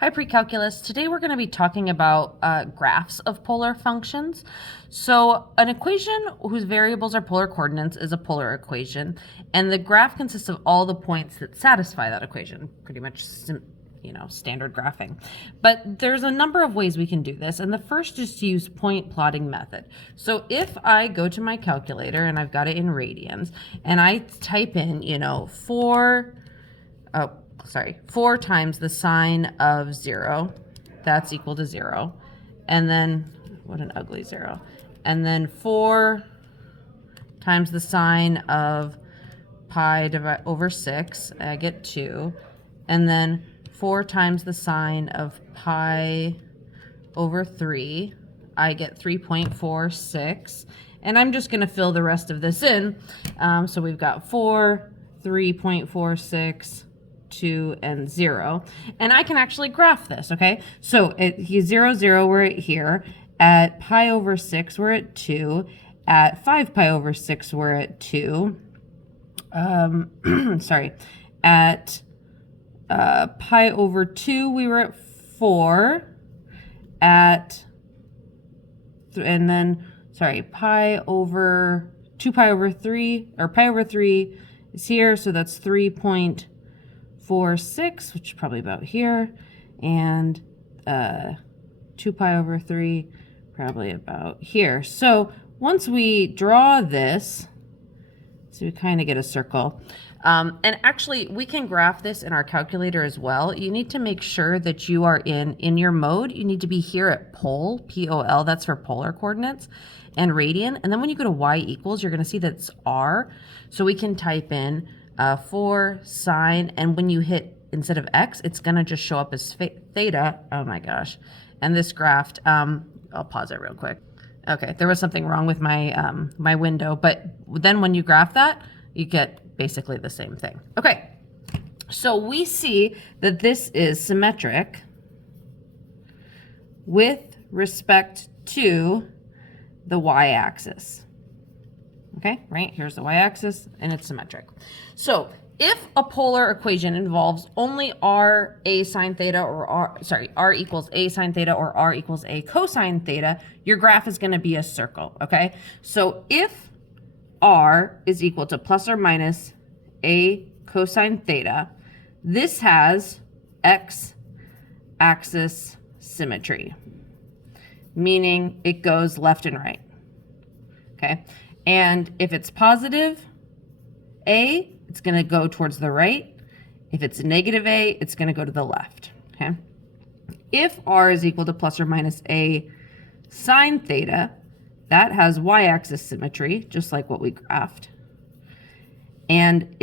Hi, Pre-Calculus. Today we're going to be talking about graphs of polar functions. So an equation whose variables are polar coordinates is a polar equation, and the graph consists of all the points that satisfy that equation, pretty much standard graphing. But there's a number of ways we can do this, and the first is to use point plotting method. So if I go to my calculator, and I've got it in radians, and I type in, 4 times the sine of 0, that's equal to 0. And then, what an ugly 0. And then 4 times the sine of pi over 6, I get 2. And then 4 times the sine of pi over 3, I get 3.46. And I'm just going to fill the rest of this in. So we've got 4, 3.46, 2, and 0. And I can actually graph this, okay? So at 0, 0, we're at here. At pi over 6, we're at 2. At 5 pi over 6, we're at 2. At pi over 2, we were at 4. Pi over 2 pi over 3, or pi over 3 is here, so that's 3.46, which is probably about here, and 2 pi over 3, probably about here. So once we draw this, so we kind of get a circle. And actually, we can graph this in our calculator as well. You need to make sure that you are in your mode. You need to be here at pole, P-O-L, that's for polar coordinates, and radian. And then when you go to y equals, you're going to see that it's r. So we can type in 4 sine, and when you hit, instead of x, it's going to just show up as theta. Oh my gosh. And this graph, I'll pause it real quick. Okay, there was something wrong with my my window, but then when you graph that, you get basically the same thing. Okay, so we see that this is symmetric with respect to the y-axis. Okay, right, here's the y-axis, and it's symmetric. So if a polar equation involves only r a sine theta or r equals a sine theta or r equals a cosine theta, your graph is going to be a circle, okay? So if r is equal to plus or minus a cosine theta, this has x-axis symmetry, meaning it goes left and right, okay? And if it's positive a, it's going to go towards the right. If it's negative a, it's going to go to the left, okay? If r is equal to plus or minus a sine theta, that has y-axis symmetry, just like what we graphed. And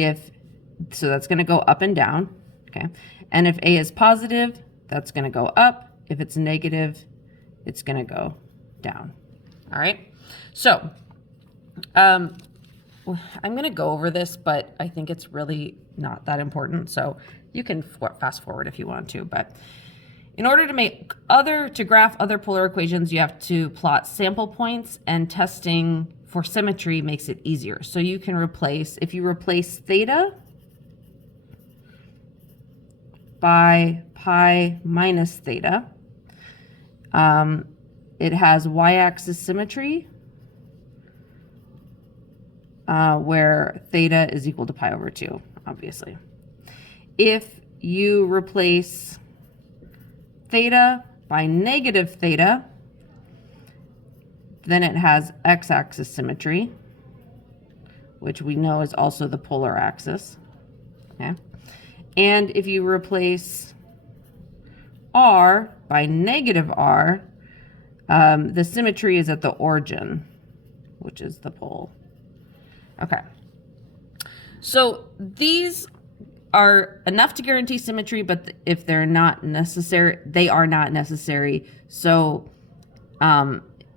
so that's going to go up and down, okay? And if a is positive, that's going to go up. If it's negative, it's going to go down, all right? So I'm going to go over this, but I think it's really not that important. So you can fast forward if you want to, but in order to graph other polar equations, you have to plot sample points, and testing for symmetry makes it easier. So you can if you replace theta by pi minus theta, it has y-axis symmetry, where theta is equal to pi over 2, obviously. If you replace theta by negative theta, then it has x-axis symmetry, which we know is also the polar axis, okay? And if you replace r by negative r, the symmetry is at the origin, which is the pole. Okay, so these are enough to guarantee symmetry, but if they're not necessary, they are not necessary. So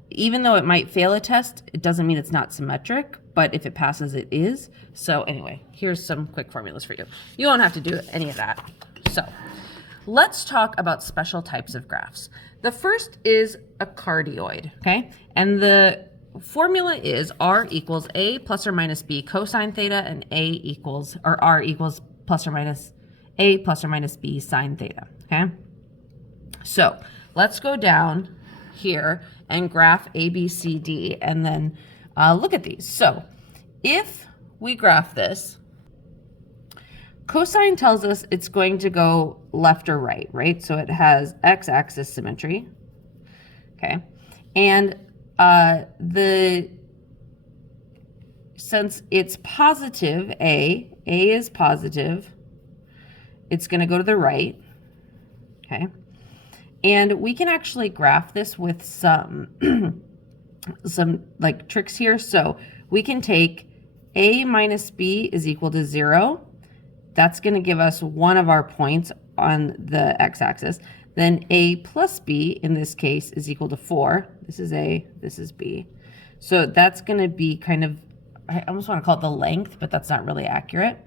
even though it might fail a test, it doesn't mean it's not symmetric, but if it passes, it is. So anyway, here's some quick formulas for you. You don't have to do any of that. So let's talk about special types of graphs. The first is a cardioid, okay? And the formula is r equals a plus or minus b cosine theta, and r equals plus or minus a plus or minus b sine theta, okay? So let's go down here and graph A, B, C, D, and then look at these. So if we graph this, cosine tells us it's going to go left or right, right? So it has x-axis symmetry, okay? And since it's positive, A is positive, it's going to go to the right, okay? And we can actually graph this with some like tricks here. So we can take A minus B is equal to 0. That's going to give us one of our points on the x-axis. Then A plus B, in this case, is equal to 4. This is A, this is B. So that's going to be kind of, I almost want to call it the length, but that's not really accurate.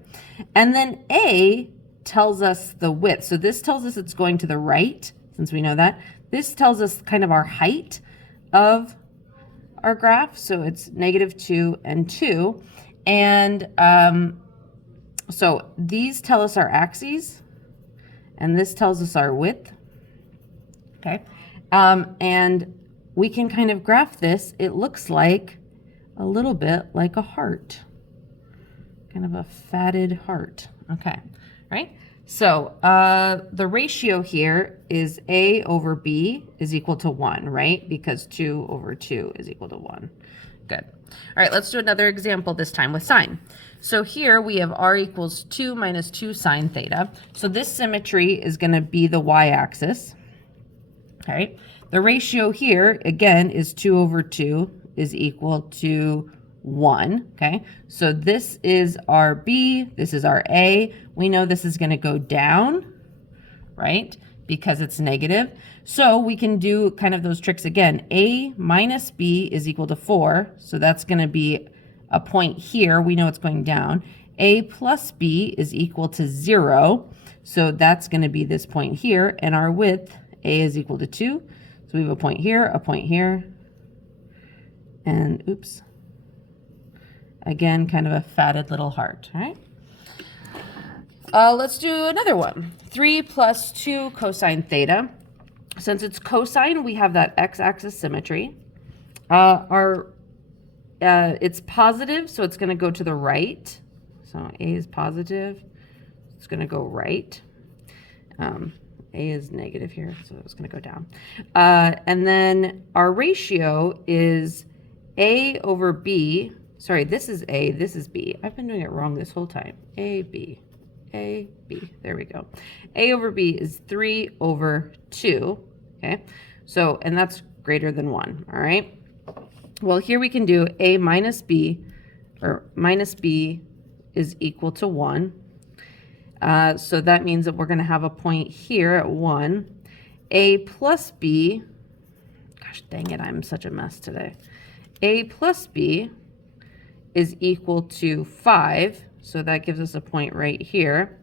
And then A tells us the width. So this tells us it's going to the right, since we know that. This tells us kind of our height of our graph. So it's -2 and 2. And so these tell us our axes, and this tells us our width. Okay. And we can kind of graph this. It looks like a little bit like a heart, kind of a fatted heart. Okay. Right. So the ratio here is A over B is equal to 1, right? Because 2 over 2 is equal to 1. Good. All right, let's do another example, this time with sine. So here we have r equals 2 minus 2 sine theta. So this symmetry is going to be the y-axis. Okay. The ratio here, again, is 2 over 2 is equal to 1. Okay. So this is our B, this is our A. We know this is going to go down, right? Because it's negative. So we can do kind of those tricks again. A minus B is equal to 4. So that's going to be a point here. We know it's going down. A plus B is equal to 0. So that's going to be this point here. And our width, A is equal to 2. So we have a point here, and oops. Again, kind of a fatted little heart, all right? Let's do another one. 3 plus 2 cosine theta. Since it's cosine, we have that x-axis symmetry. It's positive, so it's going to go to the right. So A is positive. It's going to go right. A is negative here, so it's going to go down. And then our ratio is A over B. Sorry, this is A, this is B. I've been doing it wrong this whole time. A, B. A, B. There we go. A over B is 3 over 2. Okay. So, and that's greater than 1. All right. Well, here we can do A minus B, or minus B is equal to 1. So that means that we're going to have a point here at 1. A plus B, gosh dang it, I'm such a mess today. A plus B is equal to 5. So that gives us a point right here.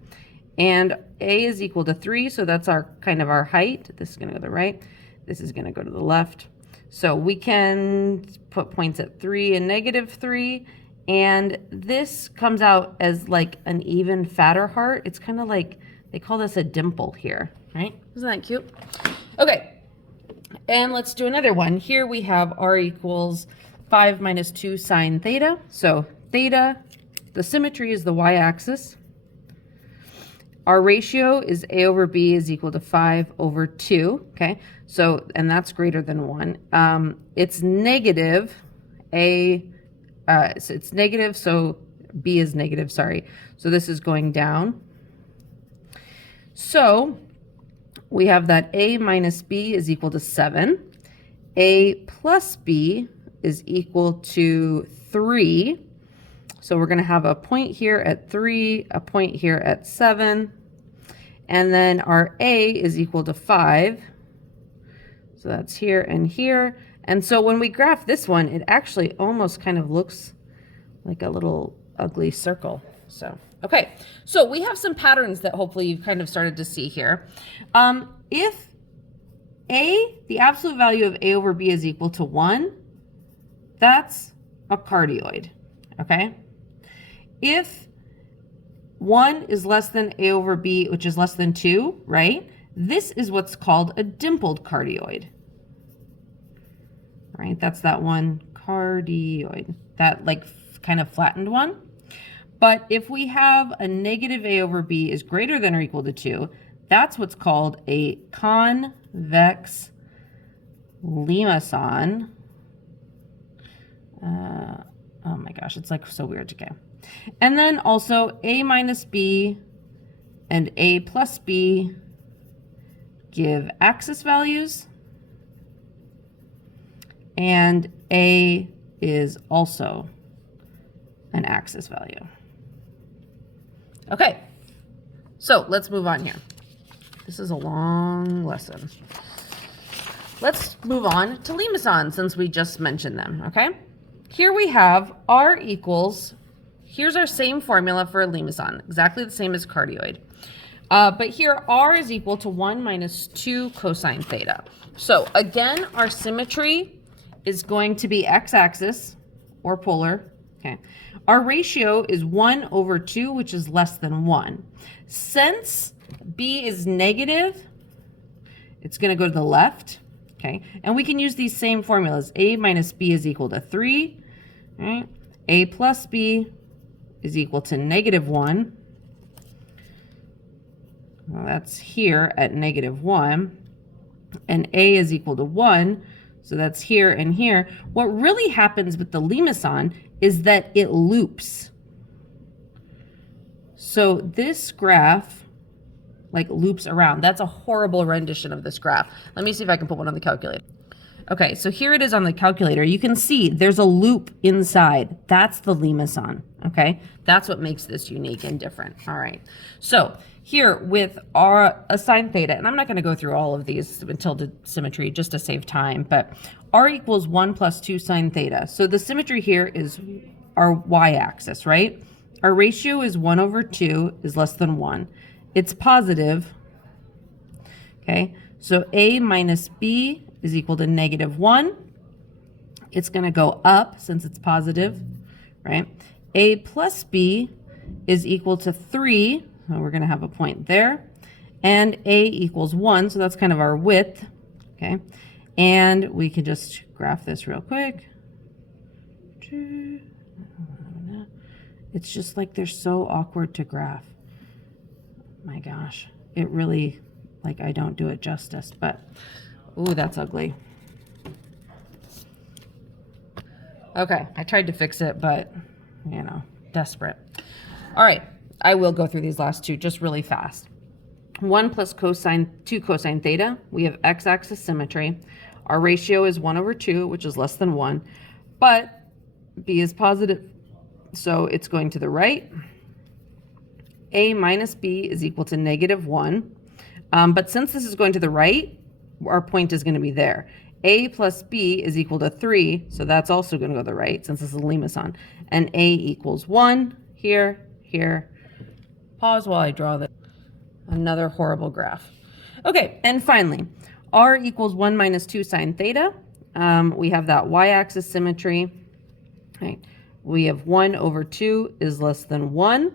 And A is equal to 3. So that's our kind of our height. This is going to go to the right. This is going to go to the left. So we can put points at 3 and -3. And this comes out as like an even fatter heart. It's kind of like, they call this a dimple here, right? Isn't that cute? Okay. And let's do another one. Here we have r equals 5 minus 2 sine theta. So theta, the symmetry is the y-axis. Our ratio is A over B is equal to 5 over 2. Okay. So, and that's greater than 1. It's negative. So it's negative, so B is negative, sorry. So this is going down. So we have that A minus B is equal to 7. A plus B is equal to 3. So we're going to have a point here at 3, a point here at 7. And then our A is equal to 5. So that's here and here. And so when we graph this one, it actually almost kind of looks like a little ugly circle. So, okay. So we have some patterns that hopefully you've kind of started to see here. If A, the absolute value of A over B is equal to 1, that's a cardioid, okay? If 1 is less than A over B, which is less than 2, right? This is what's called a dimpled cardioid. Right? That's that one cardioid, that like kind of flattened one. But if we have a negative a over b is greater than or equal to 2, that's what's called a convex limmason. Oh my gosh, it's like so weird. Okay. And then also a minus b and a plus b give axis values. And a is also an axis value. Okay, so let's move on here. This is a long lesson. Let's move on to limmason since we just mentioned them, okay? Here we have R equals, here's our same formula for a limmason, exactly the same as cardioid. But here R is equal to 1 minus 2 cosine theta. So again, our symmetry is going to be x-axis or polar, okay? Our ratio is 1 over 2, which is less than 1. Since b is negative, it's going to go to the left, okay? And we can use these same formulas. A minus b is equal to 3, right? A plus b is equal to negative 1. Well, that's here at negative 1. And a is equal to 1. So that's here and here. What really happens with the limmason is that it loops. So this graph like loops around. That's a horrible rendition of this graph. Let me see if I can put one on the calculator. Okay, so here it is on the calculator. You can see there's a loop inside. That's the limmason, okay? That's what makes this unique and different. All right, so here with our sine theta, and I'm not gonna go through all of these until the symmetry just to save time, but R equals 1 plus 2 sine theta. So the symmetry here is our y-axis, right? Our ratio is 1 over 2 is less than 1. It's positive, okay? So A minus B is equal to negative 1. It's going to go up since it's positive, right? A plus B is equal to 3. So we're going to have a point there. And A equals 1. So that's kind of our width, okay? And we can just graph this real quick. It's just like they're so awkward to graph. My gosh, it really, like I don't do it justice, but, ooh, that's ugly. Okay, I tried to fix it, but, you know, desperate. All right, I will go through these last two just really fast. 1 plus cosine, 2 cosine theta. We have x-axis symmetry. Our ratio is 1 over 2, which is less than 1, but B is positive, so it's going to the right. A minus B is equal to negative 1. But since this is going to the right, our point is going to be there. A plus B is equal to 3, so that's also going to go to the right since this is a limmason. And A equals 1 here, here. Pause while I draw another horrible graph. Okay, and finally, R equals 1 minus 2 sine theta. We have that y-axis symmetry. Right. We have 1 over 2 is less than 1.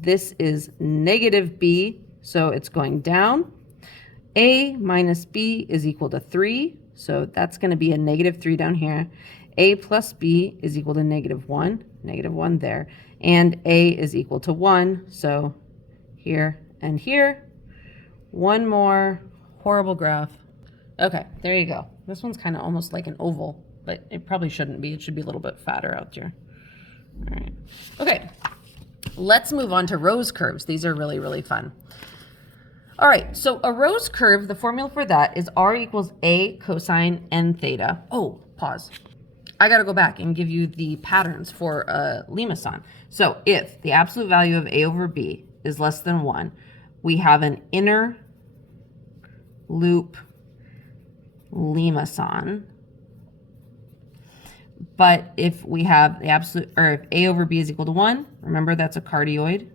This is negative B, so it's going down. A minus B is equal to 3, so that's going to be a negative 3 down here. A plus B is equal to negative 1 there. And A is equal to 1, so here and here. One more horrible graph. Okay, there you go. This one's kind of almost like an oval, but it probably shouldn't be. It should be a little bit fatter out here. All right. Okay. Let's move on to Rose curves. These are really, really fun. All right, so a Rose curve, the formula for that is R equals A cosine n theta. Oh, pause. I got to go back and give you the patterns for a limmason. So if the absolute value of A over B is less than 1, we have an inner loop limmason. But if we have the absolute, or if A over B is equal to 1, remember that's a cardioid.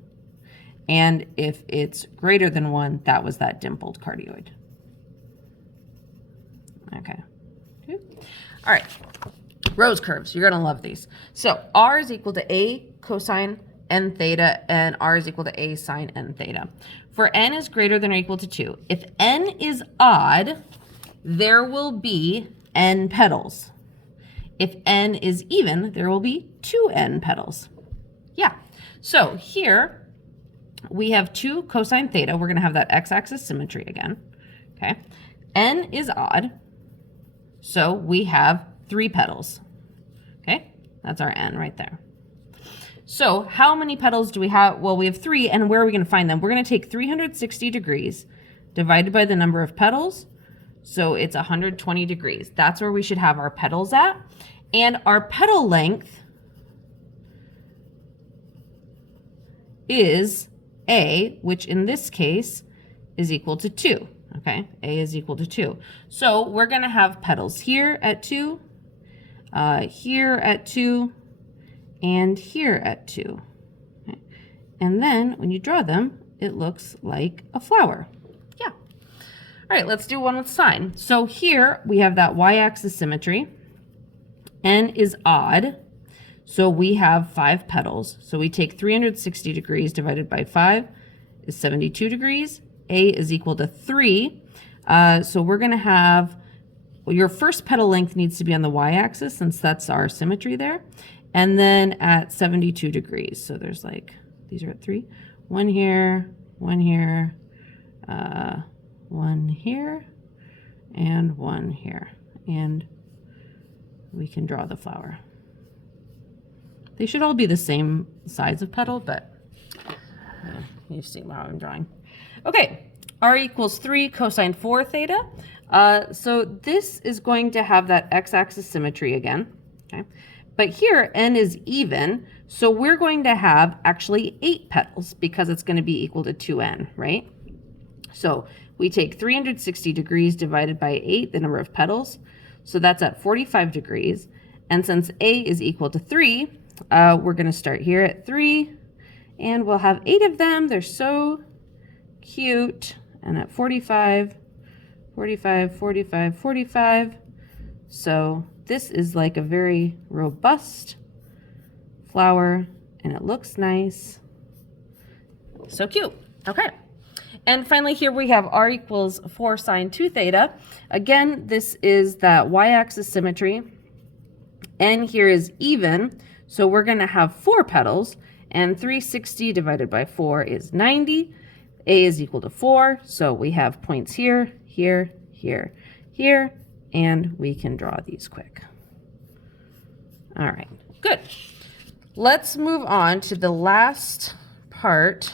And if it's greater than 1, that was that dimpled cardioid. Okay. All right. Rose curves. You're going to love these. So R is equal to A cosine n theta, and R is equal to A sine n theta. for n is greater than or equal to 2. If n is odd, there will be n petals. If n is even, there will be 2n petals. Yeah, so here we have 2 cosine theta. We're going to have that x-axis symmetry again. Okay, n is odd, so we have 3 petals. Okay, that's our n right there. So how many petals do we have? Well, we have 3, and where are we going to find them? We're going to take 360 degrees divided by the number of petals. So it's 120 degrees. That's where we should have our petals at. And our petal length is A, which in this case is equal to 2. Okay, A is equal to 2. So we're going to have petals here at 2, here at 2, and here at 2. Okay. And then when you draw them, it looks like a flower. Yeah. All right, let's do one with sine. So here we have that y-axis symmetry. N is odd, so we have 5 petals. So we take 360 degrees divided by 5 is 72 degrees. A is equal to 3. So we're going to have, well, your first petal length needs to be on the y-axis since that's our symmetry there. And then at 72 degrees. So there's like, these are at 3. 1 here, 1 here, 1 here, and 1 here. And we can draw the flower. They should all be the same size of petal, but you see how I'm drawing. Okay, r equals 3 cosine 4 theta. So this is going to have that x-axis symmetry again. Okay, but here n is even, so we're going to have actually 8 petals because it's going to be equal to 2n, right? So we take 360 degrees divided by 8, the number of petals. So that's at 45 degrees. And since A is equal to 3, we're going to start here at 3. And we'll have 8 of them. They're so cute. And at 45, 45, 45, 45. So this is like a very robust flower. And it looks nice. So cute. Okay. And finally, here we have r equals 4 sine 2 theta. Again, this is that y-axis symmetry. N here is even, so we're going to have 4 petals. And 360 divided by 4 is 90. A is equal to 4, so we have points here, here, here, here, and we can draw these quick. All right, good. Let's move on to the last part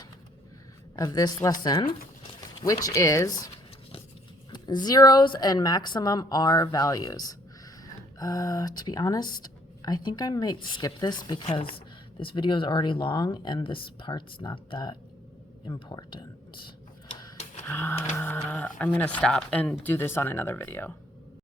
of this lesson, which is zeros and maximum R values. To be honest, I think I might skip this because this video is already long and this part's not that important. I'm gonna stop and do this on another video.